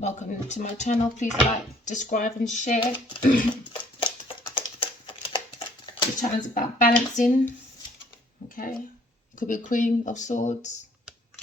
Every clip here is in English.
Welcome to my channel. Please like, subscribe and share. This channel is about balancing. Okay. Could be a Queen of Swords.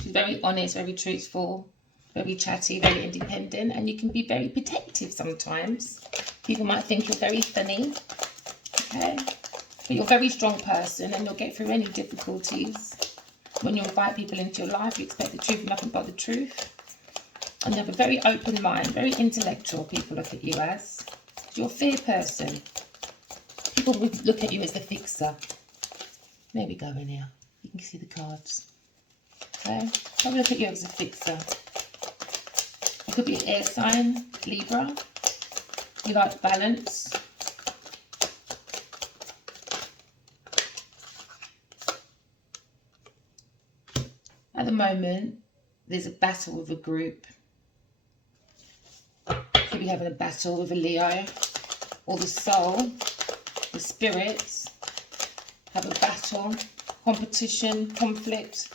She's very honest, very truthful, very chatty, very independent, and you can be very protective sometimes. People might think you're very funny. Okay. But you're a very strong person and you'll get through any difficulties. When you invite people into your life, you expect the truth and nothing but the truth. And you have a very open mind, very intellectual, people look at you as. You're a fair person. People would look at you as the fixer. There we go in here. You can see the cards. Okay? Probably look at you as a fixer. You could be an air sign, Libra. You like balance. At the moment, there's a battle with a group. Could be having a battle with a Leo, or the soul, the spirits have a battle, competition, conflict.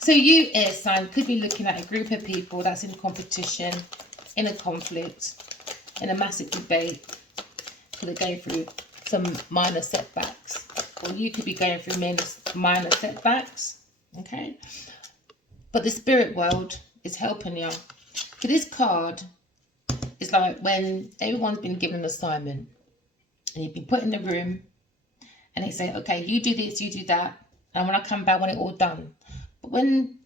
So you, air sign, could be looking at a group of people that's in competition, in a conflict, in a massive debate. So they're going through some minor setbacks, or you could be going through minor setbacks. Okay. But the spirit world is helping you. For this card, it's like when everyone's been given an assignment and you've been put in the room and they say, okay, you do this, you do that. And when I come back, when it's all done. But when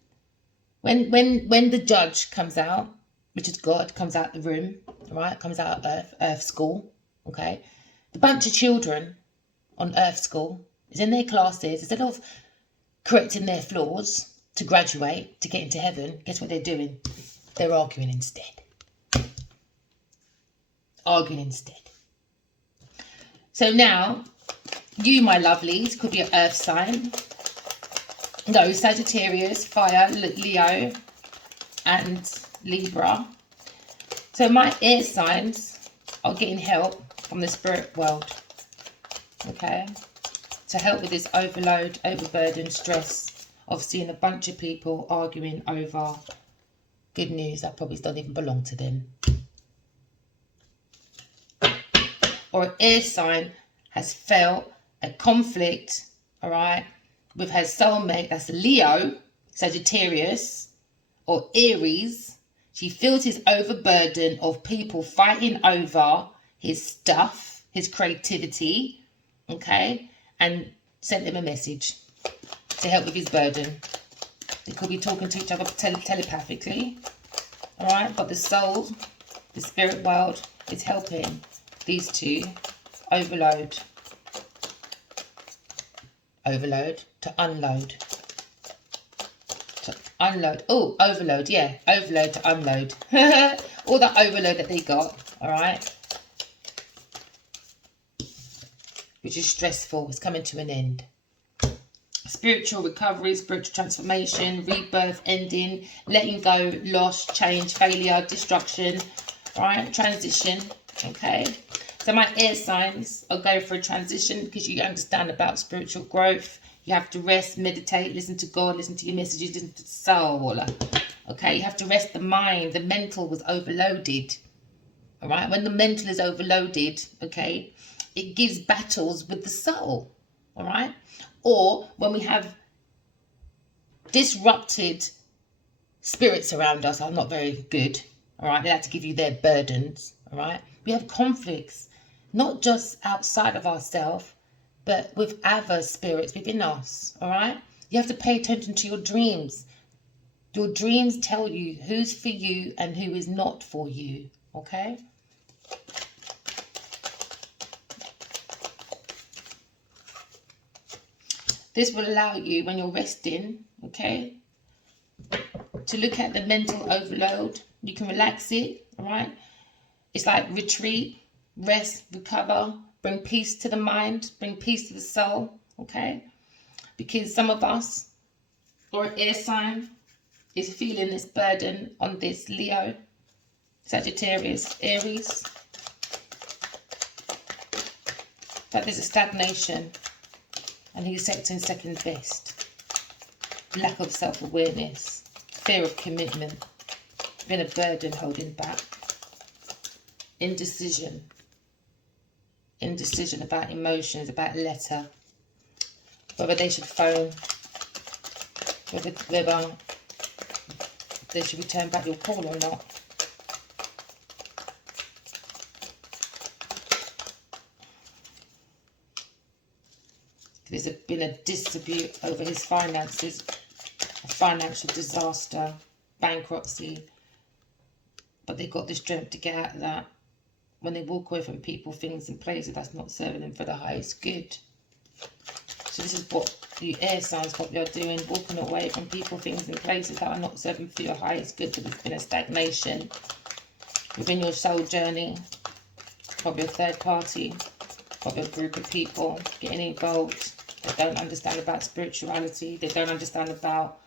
the judge comes out, which is God, comes out the room, right? Comes out of Earth School, okay? The bunch of children on Earth School is in their classes, instead of correcting their flaws, to graduate, to get into heaven, guess what they're doing? They're arguing instead. Arguing instead. So now, you, my lovelies, could be an earth sign. No, Sagittarius, fire, Leo, and Libra. So my air signs are getting help from the spirit world. Okay? To help with this overload, overburden, stress of seeing a bunch of people arguing over good news that probably doesn't even belong to them. Or an air sign has felt a conflict, all right, with her soulmate, that's Leo, Sagittarius, or Aries. She feels his overburden of people fighting over his stuff, his creativity, okay, and sent him a message to help with his burden. They could be talking to each other telepathically, all right, but the soul, the spirit world is helping these two overload to unload. Oh, overload, yeah, overload to unload. All that overload that they got, all right, which is stressful, is coming to an end. Spiritual recovery, spiritual transformation, rebirth, ending, letting go, loss, change, failure, destruction, right, transition. Okay, so my air signs are going for a transition because you understand about spiritual growth. You have to rest, meditate, listen to God, listen to your messages, listen to the soul. Okay, you have to rest the mind. The mental was overloaded. All right, when the mental is overloaded, okay, it gives battles with the soul. All right, or when we have disrupted spirits around us are not very good. All right, they like to give you their burdens. All right, we have conflicts, not just outside of ourselves, but with other spirits within us. All right, you have to pay attention to your dreams. Your dreams tell you who's for you and who is not for you. Okay. This will allow you, when you're resting, okay, to look at the mental overload. You can relax it, all right? It's like retreat, rest, recover, bring peace to the mind, bring peace to the soul, okay? Because some of us, or an air sign, is feeling this burden on this Leo, Sagittarius, Aries. That there's a stagnation. And he's second best. Lack of self-awareness. Fear of commitment. Been a burden holding back. indecision. Indecision about emotions, about letter. Whether they should phone, whether they should return back your call or not. There's been a dispute over his finances, a financial disaster, bankruptcy, but they got the strength to get out of that. When they walk away from people, things and places that's not serving them for the highest good. So this is what you air signs, what you're doing, walking away from people, things and places that are not serving for your highest good. So there's been a stagnation within your soul journey, probably a third party, probably a group of people getting involved. They don't understand about spirituality, they don't understand about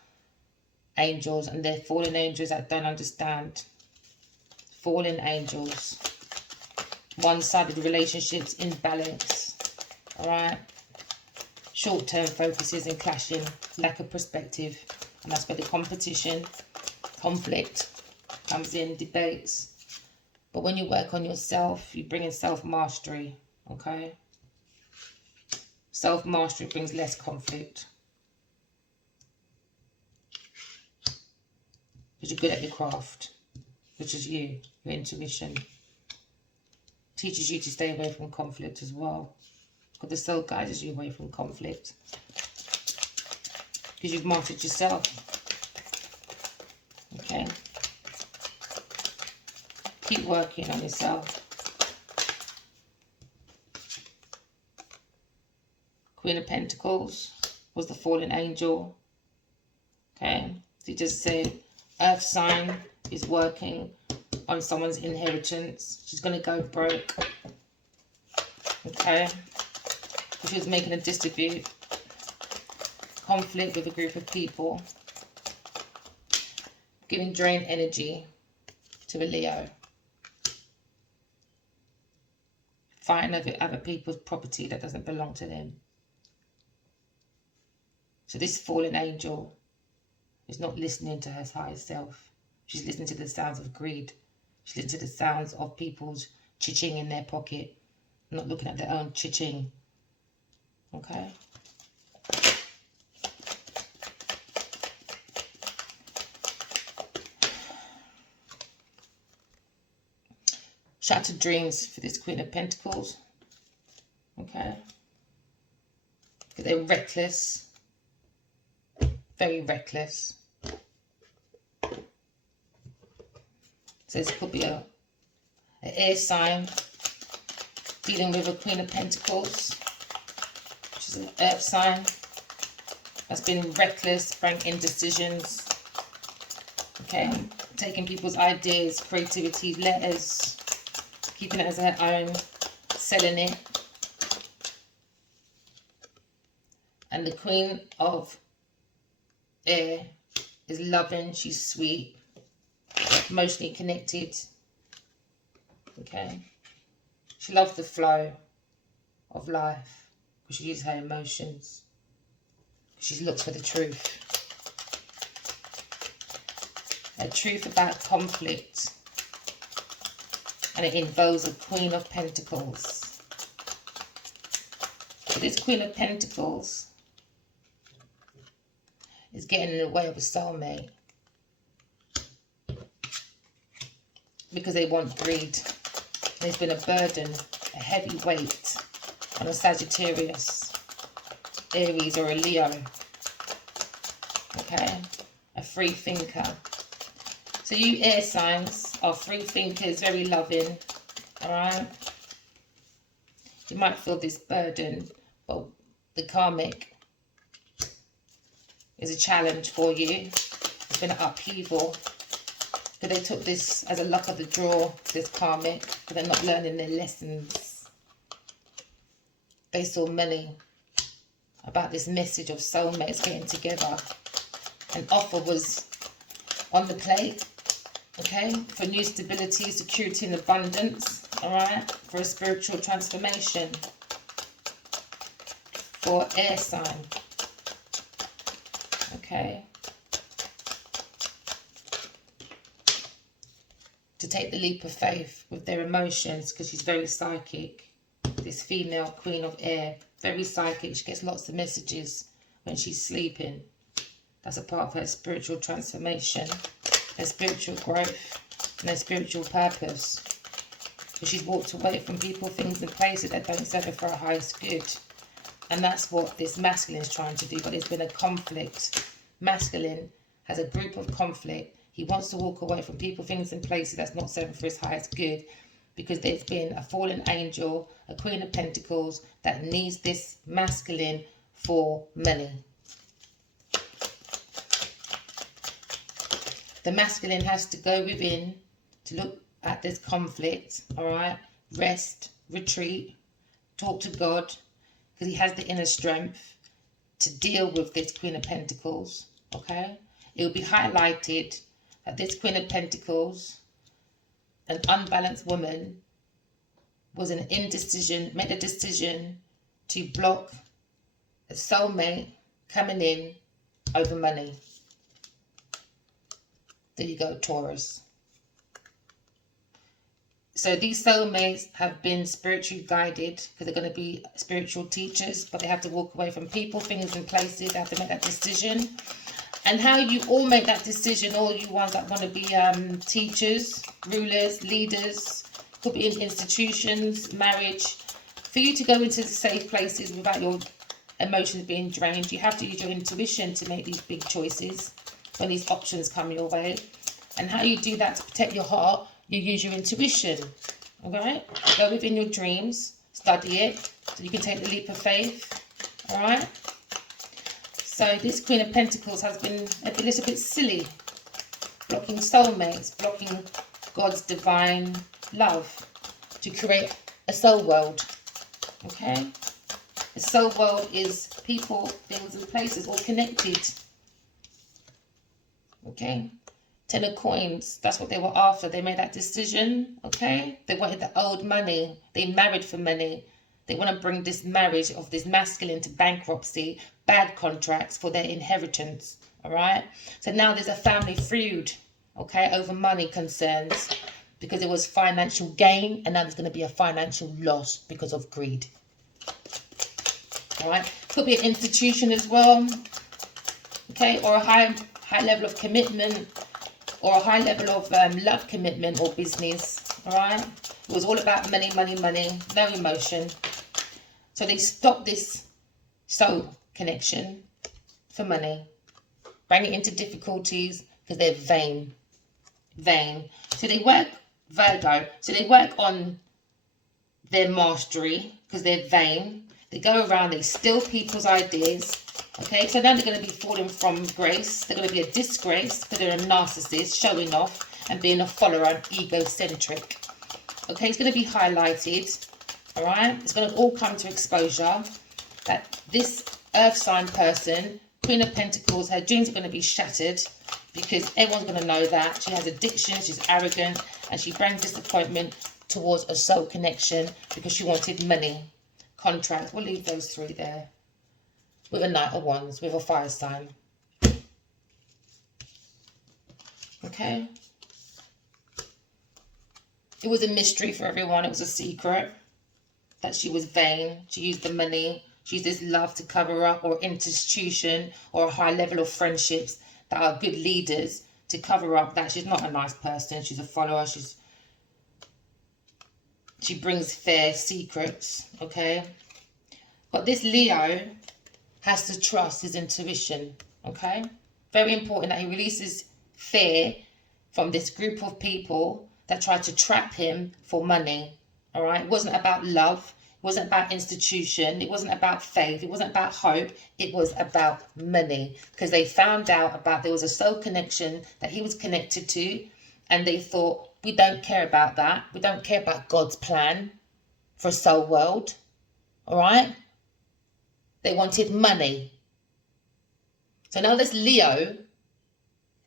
angels, and they're fallen angels that don't understand. Fallen angels. One-sided relationships, imbalance. Alright? Short-term focuses and clashing, lack of perspective. And that's where the competition, conflict comes in, debates. But when you work on yourself, you bring in self-mastery. Okay? Self-mastery brings less conflict. Because you're good at your craft. Which is you, your intuition. Teaches you to stay away from conflict as well. Because the soul guides you away from conflict. Because you've mastered yourself. Okay? Keep working on yourself. Queen of Pentacles was the fallen angel. Okay? So you just say, earth sign is working on someone's inheritance. She's going to go broke. Okay? She was making a dispute, conflict with a group of people, giving drained energy to a Leo, fighting over other people's property that doesn't belong to them. So this fallen angel is not listening to her higher self. She's listening to the sounds of greed. She's listening to the sounds of people's cha-ching in their pocket, not looking at their own cha-ching. Okay? Shattered dreams for this Queen of Pentacles. Okay? Because they're reckless. Very reckless. So this could be an air sign dealing with a Queen of Pentacles, which is an earth sign that's been reckless, frank indecisions. Okay, taking people's ideas, creativity, letters, keeping it as her own, selling it. And the Queen of Air is loving, she's sweet, emotionally connected. Okay, she loves the flow of life because she uses her emotions. She looks for the truth. A truth about conflict, and it involves a Queen of Pentacles. So this Queen of Pentacles is getting in the way of a soulmate because they want greed. There's been a burden, a heavy weight on a Sagittarius, Aries or a Leo. Okay, a free thinker. So you air signs are free thinkers, very loving. Alright, you might feel this burden, but the karmic is a challenge for you. It's been an upheaval. But they took this as a luck of the draw, this karmic, but they're not learning their lessons. They saw many about this message of soulmates getting together. An offer was on the plate, okay, for new stability, security and abundance, all right, for a spiritual transformation, for air sign. Okay. to take the leap of faith with their emotions, because she's very psychic. This female Queen of Air, very psychic. She gets lots of messages when she's sleeping. That's a part of her spiritual transformation, her spiritual growth, and her spiritual purpose. So she's walked away from people, things, and places that don't serve her for her highest good. And that's what this masculine is trying to do. But there's been a conflict. Masculine has a group of conflict. He wants to walk away from people, things, and places that's not serving for his highest good, because there's been a fallen angel, a Queen of Pentacles, that needs this masculine for money. The masculine has to go within to look at this conflict, all right? Rest, retreat, talk to God, because he has the inner strength to deal with this Queen of Pentacles, okay? It will be highlighted that this Queen of Pentacles, an unbalanced woman, was an indecision, made a decision to block a soulmate coming in over money. There you go, Taurus. So these soulmates have been spiritually guided, because they're going to be spiritual teachers, but they have to walk away from people, things, and places. They have to make that decision. And how you all make that decision, all you ones that want to be teachers, rulers, leaders, could be in institutions, marriage. For you to go into safe places without your emotions being drained, you have to use your intuition to make these big choices when these options come your way. And how you do that to protect your heart, you use your intuition. Alright? Go within your dreams, study it, so you can take the leap of faith. Alright? So this Queen of Pentacles has been a little bit silly, blocking soulmates, blocking God's divine love to create a soul world. Okay? A soul world is people, things, and places all connected. Okay? 10 of Coins, that's what they were after. They made that decision. Okay? They wanted the old money. They married for money. They want to bring this marriage of this masculine to bankruptcy, bad contracts for their inheritance. All right? So now there's a family feud, okay, over money concerns, because it was financial gain, and now there's going to be a financial loss because of greed. All right? Could be an institution as well, okay, or a high level of commitment, or a high level of love commitment or business. All right? It was all about money, money, money, no emotion. So they stopped this soul connection for money, bring it into difficulties because they're vain. So they work, Virgo, so they work on their mastery because they're vain. They go around, they steal people's ideas. Okay, so now they're going to be falling from grace. They're going to be a disgrace because they're a narcissist, showing off and being a follower and egocentric. Okay, it's going to be highlighted. All right, it's going to all come to exposure that this earth sign person, Queen of Pentacles, her dreams are going to be shattered, because everyone's going to know that she has addiction, she's arrogant, and she brings disappointment towards a soul connection because she wanted money, contract. We'll leave those three there. With a Knight of Wands, with a fire sign. Okay. It was a mystery for everyone. It was a secret that she was vain. She used the money. She used this love to cover up, or institution, or a high level of friendships that are good leaders to cover up that she's not a nice person. She's a follower. She brings fair secrets. Okay. But this Leo has to trust his intuition. Okay. Very important that he releases fear from this group of people that tried to trap him for money. All right. It wasn't about love. It wasn't about institution. It wasn't about faith. It wasn't about hope. It was about money, because they found out about there was a soul connection that he was connected to, and they thought, we don't care about that. We don't care about God's plan for a soul world. All right. They wanted money. So now this Leo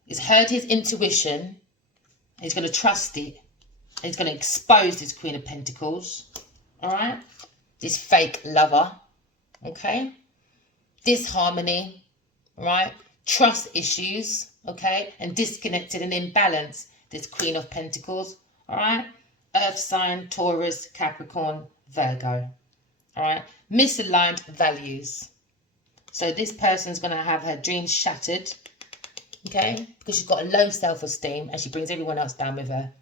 has heard his intuition. He's going to trust it. And he's going to expose this Queen of Pentacles. All right. This fake lover. Okay. Disharmony. All right. Trust issues. Okay. And disconnected and imbalanced. This Queen of Pentacles. All right. Earth sign, Taurus, Capricorn, Virgo. All right. Misaligned values. So this person's going to have her dreams shattered. Okay. Because she's got a low self-esteem and she brings everyone else down with her.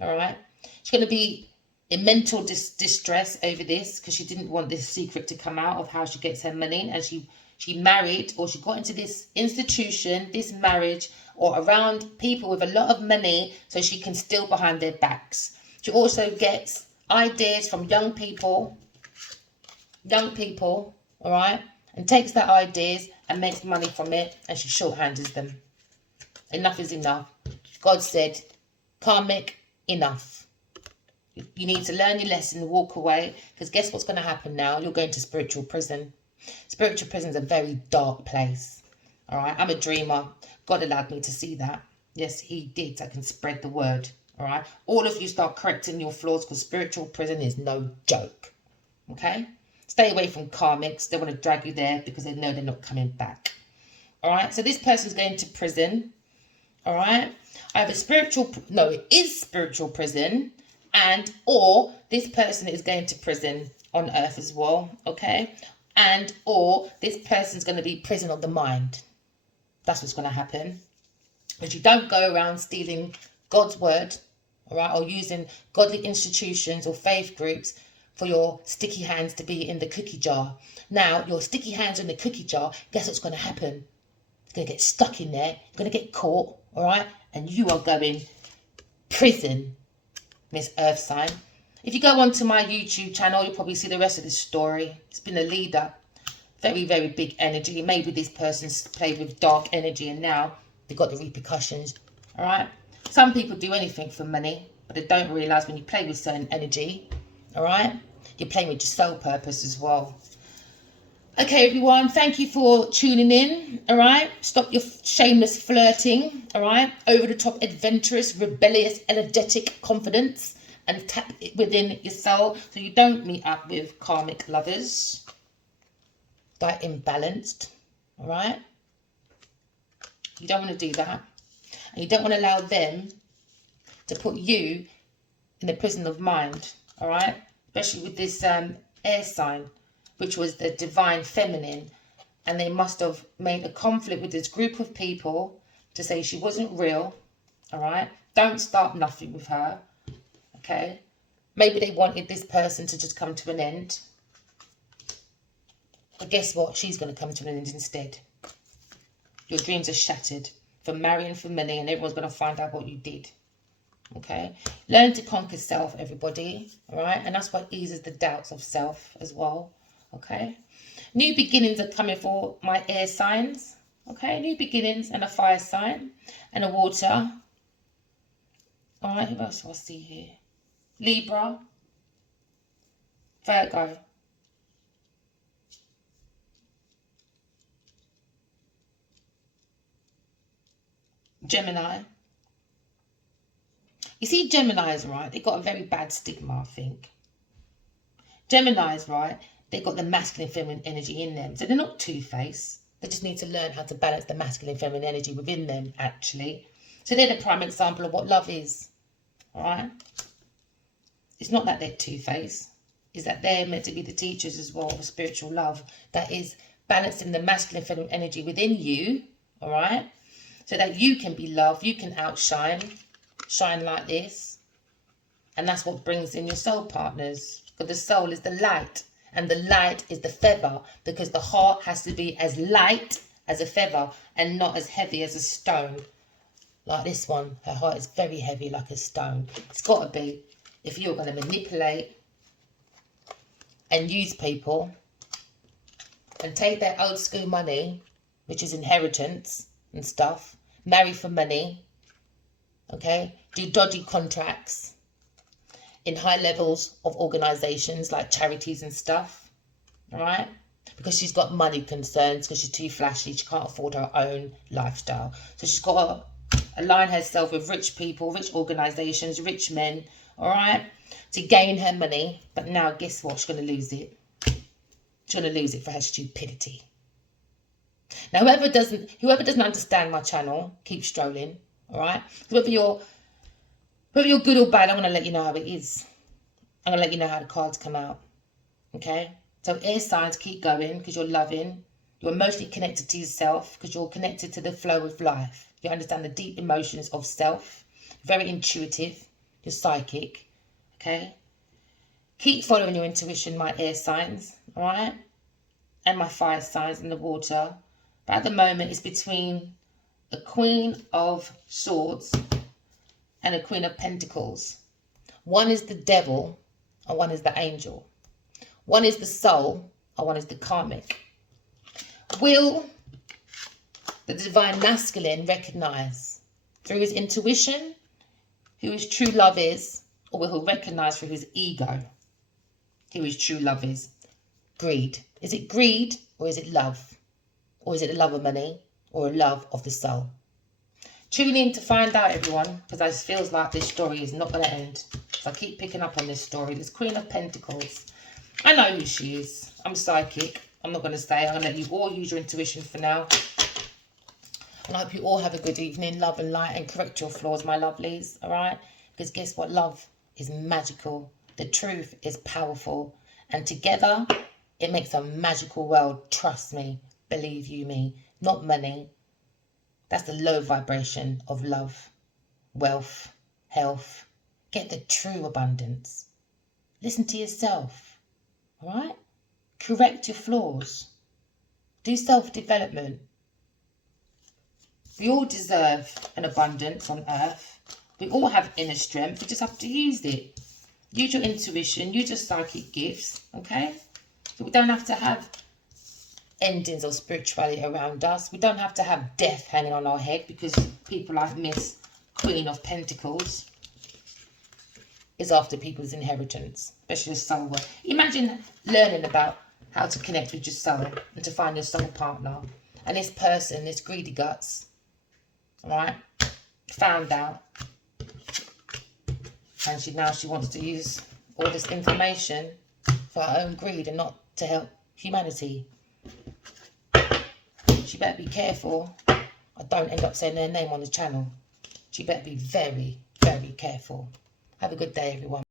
All right. She's going to be in mental distress over this because she didn't want this secret to come out of how she gets her money. And she married, or she got into this institution, this marriage, or around people with a lot of money so she can steal behind their backs. She also gets ideas from young people, all right, and takes their ideas and makes money from it, and she shorthands them. Enough is enough. God said, karmic, enough. You need to learn your lesson and walk away, because guess what's going to happen now? You're going to spiritual prison. Spiritual prison is a very dark place. All right, I'm a dreamer. God allowed me to see that. Yes, he did. I can spread the word. All right, all of you start correcting your flaws, because spiritual prison is no joke. Okay, stay away from karmics. They want to drag you there because they know they're not coming back. All right, so this person's going to prison. All right, I have a spiritual, no, it is spiritual prison, and or this person is going to prison on earth as well. Okay, and or this person's going to be prison of the mind. That's what's going to happen. But you don't go around stealing God's word, all right, or using godly institutions or faith groups for your sticky hands to be in the cookie jar. Now, your sticky hands in the cookie jar, guess what's going to happen? You're going to get stuck in there. You're going to get caught, all right, and you are going prison, Miss Earth sign. If you go onto my YouTube channel, you'll probably see the rest of this story. It's been a lead up. Very, very big energy. Maybe this person's played with dark energy and now they've got the repercussions. All right. Some people do anything for money, but they don't realise when you play with certain energy, all right, you're playing with your soul purpose as well. Okay, everyone. Thank you for tuning in. All right. Stop your shameless flirting. All right. Over the top, adventurous, rebellious, energetic confidence. And tap it within your soul so you don't meet up with karmic lovers. They're imbalanced, all right? You don't want to do that. And you don't want to allow them to put you in the prison of mind, all right? Especially with this air sign, which was the divine feminine. And they must have made a conflict with this group of people to say she wasn't real, all right? Don't start nothing with her. Okay, maybe they wanted this person to just come to an end. But guess what? She's going to come to an end instead. Your dreams are shattered from marrying for money, and everyone's going to find out what you did. Okay, learn to conquer self, everybody. All right, and that's what eases the doubts of self as well. Okay, new beginnings are coming for my air signs. Okay, new beginnings, and a fire sign and a water. All right, who else do I see here? Libra, Virgo, Gemini. You see, Geminis, right, they got a very bad stigma, I think. Geminis, right, they got the masculine feminine energy in them. So they're not two-faced. They just need to learn how to balance the masculine feminine energy within them, actually. So they're the prime example of what love is, all right? It's not that they're two-faced. It's that they're meant to be the teachers as well of spiritual love. That is balancing the masculine feminine energy within you, all right? So that you can be loved, you can outshine, shine like this. And that's what brings in your soul partners. Because the soul is the light, and the light is the feather, because the heart has to be as light as a feather and not as heavy as a stone. Like this one, her heart is very heavy like a stone. It's got to be. If you're going to manipulate and use people and take their old school money, which is inheritance and stuff, marry for money, okay, do dodgy contracts in high levels of organisations like charities and stuff, all right, because she's got money concerns, because she's too flashy, she can't afford her own lifestyle. So she's got to align herself with rich people, rich organisations, rich men, all right, to gain her money. But now guess what? She's going to lose it. She's going to lose it for her stupidity. Now, whoever doesn't understand my channel, keep strolling, all right? Whether Whether you're good or bad, I'm going to let you know how it is. I'm going to let you know how the cards come out. Okay? So air signs, keep going because you're loving. You're emotionally connected to yourself because you're connected to the flow of life. You understand the deep emotions of self. Very intuitive. You're psychic. Okay? Keep following your intuition, my air signs. Alright? And my fire signs in the water. But at the moment, it's between a Queen of Swords and a Queen of Pentacles. One is the devil and one is the angel. One is the soul and one is the karmic. Will the divine masculine recognize through his intuition who his true love is, or will he recognize through his ego who his true love is? Greed. Is it greed or is it love? Or is it the love of money or a love of the soul? Tune in to find out, everyone, because it feels like this story is not going to end. So I keep picking up on this story. This Queen of Pentacles. I know who she is. I'm psychic. I'm not going to stay. I'm going to let you all use your intuition for now. And I hope you all have a good evening. Love and light, and correct your flaws, my lovelies. All right? Because guess what? Love is magical. The truth is powerful. And together, it makes a magical world. Trust me. Believe you me. Not money. That's the low vibration of love, wealth, health. Get the true abundance. Listen to yourself. All right? Correct your flaws. Do self-development. We all deserve an abundance on earth. We all have inner strength. We just have to use it. Use your intuition. Use your psychic gifts. Okay? So we don't have to have endings or spirituality around us. We don't have to have death hanging on our head because people like Miss Queen of Pentacles is after people's inheritance, especially the soul work. Imagine learning about how to connect with your soul and to find your soul partner. And this person, this greedy guts, right, found out. And now she wants to use all this information for her own greed and not to help humanity. She better be careful. I don't end up saying their name on the channel. She better be very, very careful. Have a good day, everyone.